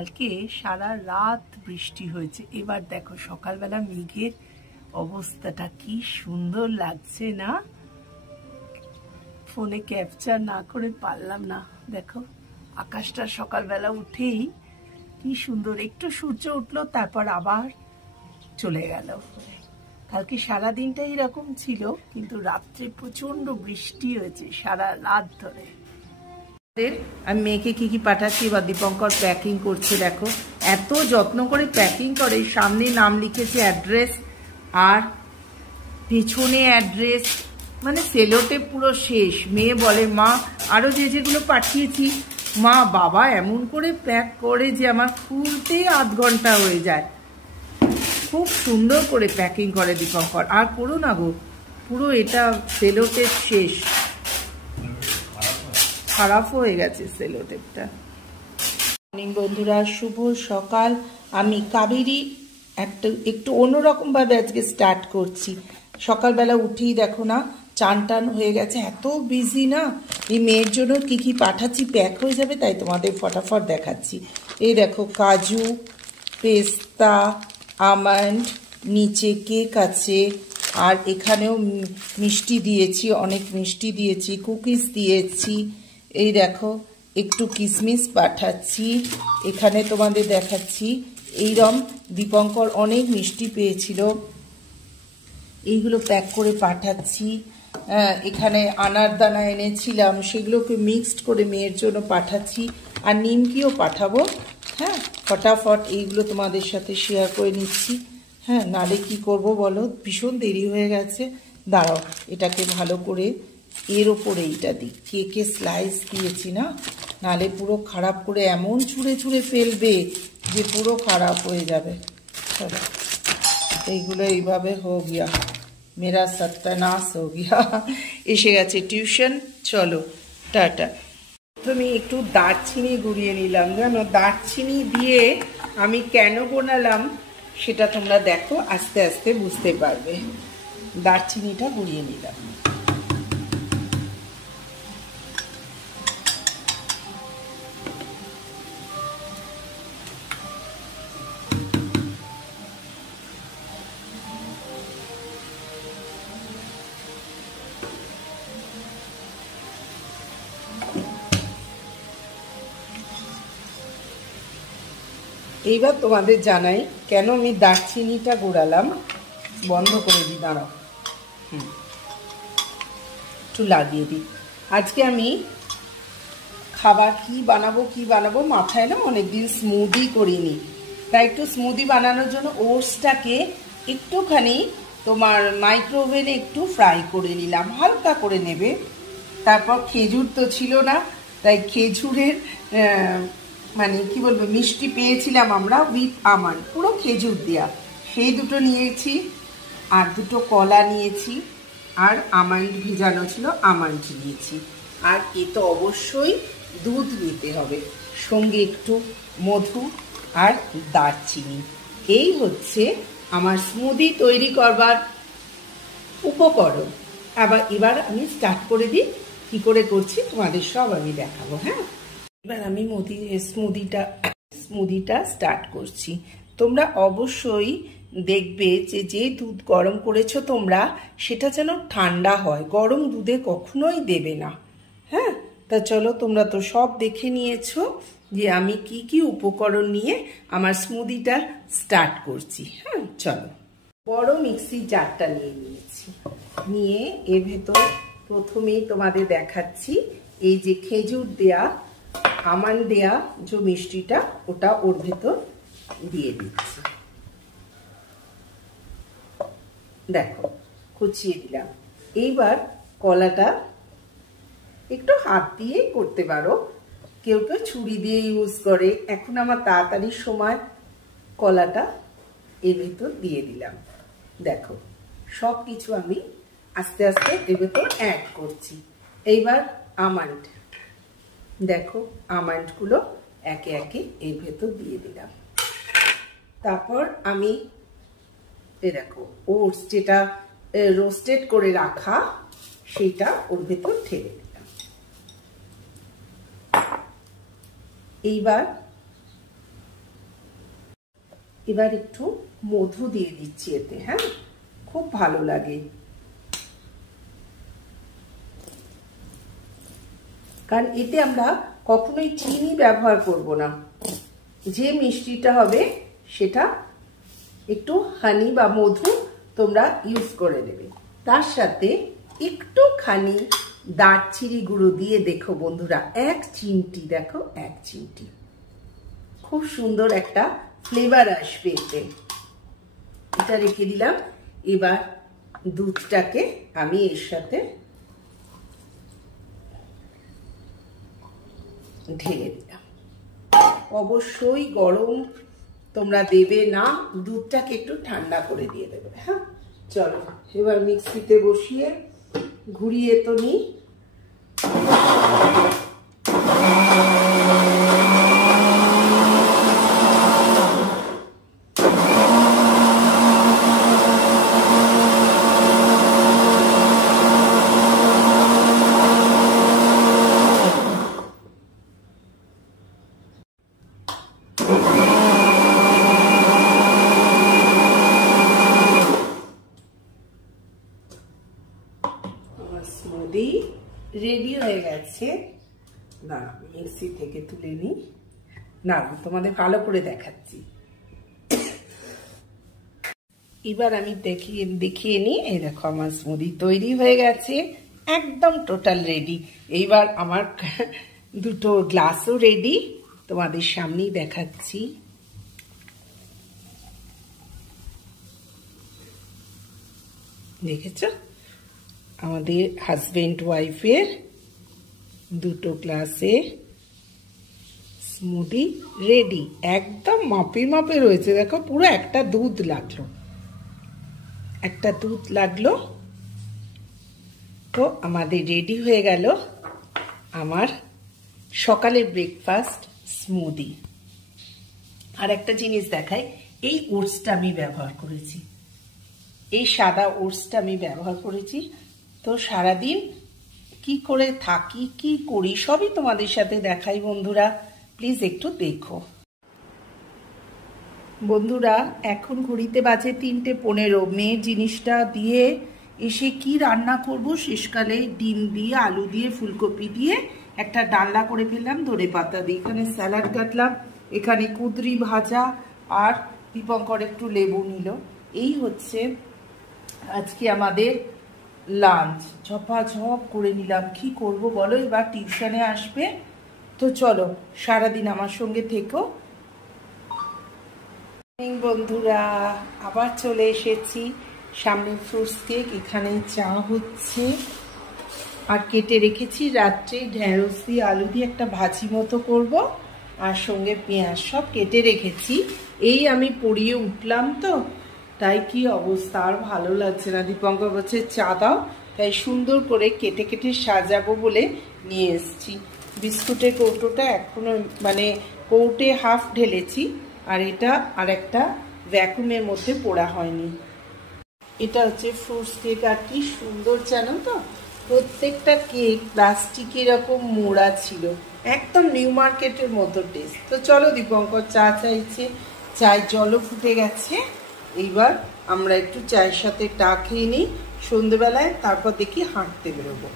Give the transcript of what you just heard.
কালকে সারা রাত বৃষ্টি হয়েছে। এবার দেখো সকালবেলা মেঘের অবস্থাটা কি সুন্দর লাগছে না, ফোনে ক্যাপচার না করে পারলাম না। দেখো আকাশটা সকালবেলা উঠেই কি সুন্দর, একটু সূর্য উঠলো তারপর আবার চলে গেল। কালকে সারা দিনটাই এরকম ছিল, কিন্তু রাত্রে প্রচন্ড বৃষ্টি হয়েছে সারা রাত ধরে। আমি মেয়েকে কি কি পাঠাচ্ছি, এবার দীপঙ্কর প্যাকিং করছে। দেখো এত যত্ন করে প্যাকিং করে, সামনে নাম লিখেছে অ্যাড্রেস আর পেছনে অ্যাড্রেস, মানে সেলোটে পুরো শেষ। মেয়ে বলে মা আরো যেগুলো পাঠিয়েছি, মা বাবা এমন করে প্যাক করে যে আমার খুলতেই আধ ঘন্টা হয়ে যায়। খুব সুন্দর করে প্যাকিং করে দীপঙ্কর। আর করো না গো, পুরো এটা সেলোটেপ শেষ, খারাপ হয়ে গেছে সেলোটেপটা। মর্নিং বন্ধুরা, শুভ সকাল। আমি কাবেরী একটু অন্যরকম ভাবে আজকে স্টার্ট করছি। সকালবেলা উঠেই দেখো না চান টান হয়ে গেছে, এত বিজি না। এই মেয়ের জন্য কি কি পাঠাচ্ছি প্যাক হয়ে যাবে, তাই তোমাদের ফটাফট দেখাচ্ছি। এই দেখো কাজু, পেস্তা, আমন্ড, নিচে কেক আছে, আর এখানেও মিষ্টি দিয়েছি, অনেক মিষ্টি দিয়েছি, কুকিজ দিয়েছি। এই দেখো একটু কিশমিশ পাঠাচ্ছি, এখানে তোমাদের দেখাচ্ছি। এইরকম দীপঙ্কর অনেক মিষ্টি পেয়েছিল, এইগুলো প্যাক করে পাঠাচ্ছি। এখানে আনারদানা এনেছিলাম, সেগুলোকে মিক্সড করে মেয়ের জন্য পাঠাচ্ছি। আর নিমকিও পাঠাবো। হ্যাঁ, ফটাফট এইগুলো তোমাদের সাথে শেয়ার করে নিচ্ছি। হ্যাঁ, নালে কি করব বলো, ভীষণ দেরি হয়ে গেছে। দাঁড়াও, এটাকে ভালো করে এর ওপরে এইটা দিই। কেকে স্লাইস দিয়েছি না, নালে পুরো খারাপ করে এমন ছুঁড়ে ছুঁড়ে ফেলবে যে পুরো খারাপ হয়ে যাবে। চলো, এইগুলো এইভাবে হো গিয়া, মেরা সত্যানাশ হো গিয়া। এসে গেছে টিউশন, চলো টাটা। প্রথমে একটু দারচিনি গুঁড়িয়ে নিলাম। জানো দারচিনি দিয়ে আমি কেন বানালাম সেটা তোমরা দেখো, আস্তে আস্তে বুঝতে পারবে। দারচিনিটা গুঁড়িয়ে নিলাম। এইবার তোমাদের জানাই কেন আমি দারচিনিটা গুঁড়ালাম। বন্ধ করে দিই, দাঁড়াও, একটু লাগিয়ে দিই। আজকে আমি খাবার কি বানাবো মাথায় না, অনেকদিন স্মুদি করিনি, তাই একটু স্মুদি বানানোর জন্য ওটসটাকে একটুখানি তোমার মাইক্রোওভেনে একটু ফ্রাই করে নিলাম, হালকা করে নেবে। তারপর খেজুর তো ছিল না, তাই খেজুরের মানে কি বলবো, মিষ্টি পেয়েছিলাম আমরা উইথ আমন্ড, পুরো খেজুর দেওয়া, সেই দুটো নিয়েছি। আর দুটো কলা নিয়েছি, আর আমন্ড ভিজানো ছিল, আমন্ড নিয়েছি। আর এ তো অবশ্যই দুধ নিতে হবে, সঙ্গে একটু মধু আর দারচিনি। এই হচ্ছে আমার স্মুদি তৈরি করবার উপকরণ। এবার আমি স্টার্ট করে দিই, কি করে করছি তোমাদের সব আমি দেখাবো। হ্যাঁ, এবার আমি স্মুদিটা স্টার্ট করছি। তোমরা অবশ্যই দেখবে যে দুধ গরম করেছো তোমরা, সেটা যেন ঠান্ডা হয়, গরম দুধে কখনোই দেবে না। হ্যাঁ, তা চলো, তোমরা তো সব দেখে নিয়েছো যে আমি কি কি উপকরণ নিয়ে আমার স্মুদিটা স্টার্ট করছি। হ্যাঁ চলো, বড় মিক্সির জারটা নিয়ে নিয়েছি, নিয়ে এর ভেতর প্রথমেই তোমাদের দেখাচ্ছি এই যে খেজুর দেয়া, আমন্ড দেয়া যে মিষ্টিটা, ওটা ওর ভেতর দিয়ে দিচ্ছি। দেখো কুচিয়ে দিলাম। এইবার কলাটা একটু হাত দিয়ে করতে পারো, কেউ কেউ ছুরি দিয়ে ইউজ করে। এখন আমার তাড়াতাড়ির সময় কলাটা এর ভেতর দিয়ে দিলাম। দেখো সব কিছু আমি আস্তে আস্তে এর ভেতর অ্যাড করছি। এইবার আমন্ড, দেখো আমন্ডগুলো একে একে এর ভেতর দিয়ে দিলাম। তারপর আমি দেখো ওটস যেটা রোস্টেড করে রাখা, সেটা ওর ভেতর ঢেলে দিলাম। এইবার এবার একটু মধু দিয়ে দিচ্ছি এতে, হ্যাঁ, খুব ভালো লাগে। কারণ এতে আমরা কখনোই চিনি ব্যবহার করব না, যে মিষ্টিটা হবে সেটা একটু হানি বা মধু তোমরা ইউজ করে নেবে। তার সাথে একটুখানি দারচিনি গুঁড়ো দিয়ে দেখো বন্ধুরা, 1 চিমটি, দেখো 1 চিমটি, খুব সুন্দর একটা ফ্লেভার আসবে এতে। এটা রেখে দিলাম। এবার দুধটাকে আমি এর সাথে ঢেলে দিলাম। অবশ্যই গরম তোমরা দেবে না, দুধটাকে একটু ঠান্ডা করে দিয়ে দেবে। হ্যাঁ, চলো এবার মিক্সিতে বসিয়ে ঘুরিয়ে তো নিই। স্মুদি রেডি হয়ে গেছে। না, মিক্সি থেকে তুলে নিই, না তোমাদের ভালো করে দেখাচ্ছি। এবার আমি দেখিয়ে নিই। এই দেখো আমার স্মুদি তৈরি হয়ে গেছে, একদম টোটাল রেডি। এইবার আমার দুটো গ্লাসও রেডি, তোমাদের সামনেই দেখাচ্ছি। দেখেছ, আমাদের হাজবেন্ড ওয়াইফের দুটো গ্লাসে স্মুদি রেডি, একদম মাপে মাপে রয়েছে। দেখো পুরো একটা দুধ লাগলো, তো আমাদের রেডি হয়ে গেল আমার সকালের ব্রেকফাস্ট স্মুদি। আর একটা জিনিস দেখাই, এই ওটসটা আমি ব্যবহার করেছি, এই সাদা ওটসটা আমি ব্যবহার করেছি। তো সারাদিন কি করে থাকি, কি করি, সবই তোমাদের সাথে দেখাই বন্ধুরা, প্লিজ একটু দেখো। বন্ধুরা এখন ঘড়িতে বাজে 3:15। মেয়ের জিনিসটা দিয়ে এসে কি রান্না করব, শেষকালে ডিম দিয়ে, আলু দিয়ে, ফুলকপি দিয়ে একটা ডালনা করে ফেললাম ধনে পাতা দিয়ে। এখানে স্যালাড কাটলাম, এখানে কুঁদরি ভাজা, আর দীপঙ্কর একটু লেবু নিল। এই হচ্ছে আজকে আমাদের লাঞ্চ। ঝপাঝপ করে নিলাম, কি করব বলো, এবার টিউশনে আসবে। তো চলো সারাদিন আমার সঙ্গে থেকো। বন্ধুরা আবার চলে এসেছি, সামনে ফ্রুটস কেক, এখানে চা হচ্ছে, আর কেটে রেখেছি রাত্রে ঢেঁড়স দিয়ে আলু দিয়ে একটা ভাজি মতো করব, আর সঙ্গে পেঁয়াজ সব কেটে রেখেছি। এই আমি পড়িয়ে উঠলাম, তো তাই কি অবস্থা, আর ভালো লাগছে না। দীপঙ্কর বলছে চা দাও, তাই সুন্দর করে কেটে কেটে সাজাবো বলে নিয়ে এসছি। বিস্কুটের কৌটোটা এখনো মানে কৌটে হাফ ঢেলেছি, আর এটা আর একটা ভ্যাকুমের মধ্যে পোড়া হয়নি। এটা হচ্ছে ফ্রুটস কেক, আর কি সুন্দর জানো তো, প্রত্যেকটা কেক প্লাস্টিকের এরকম মোড়া ছিল, একদম নিউ মার্কেটের মতো টেস্ট। তো চলো, দীপঙ্কর চা চাইছে, চায়ের জলও ফুটে গেছে। এইবার আমরা একটু চায়ের সাথে টা খেয়ে নিই সন্ধ্যেবেলায়, তারপর দেখি হাঁটতে বেরোবো।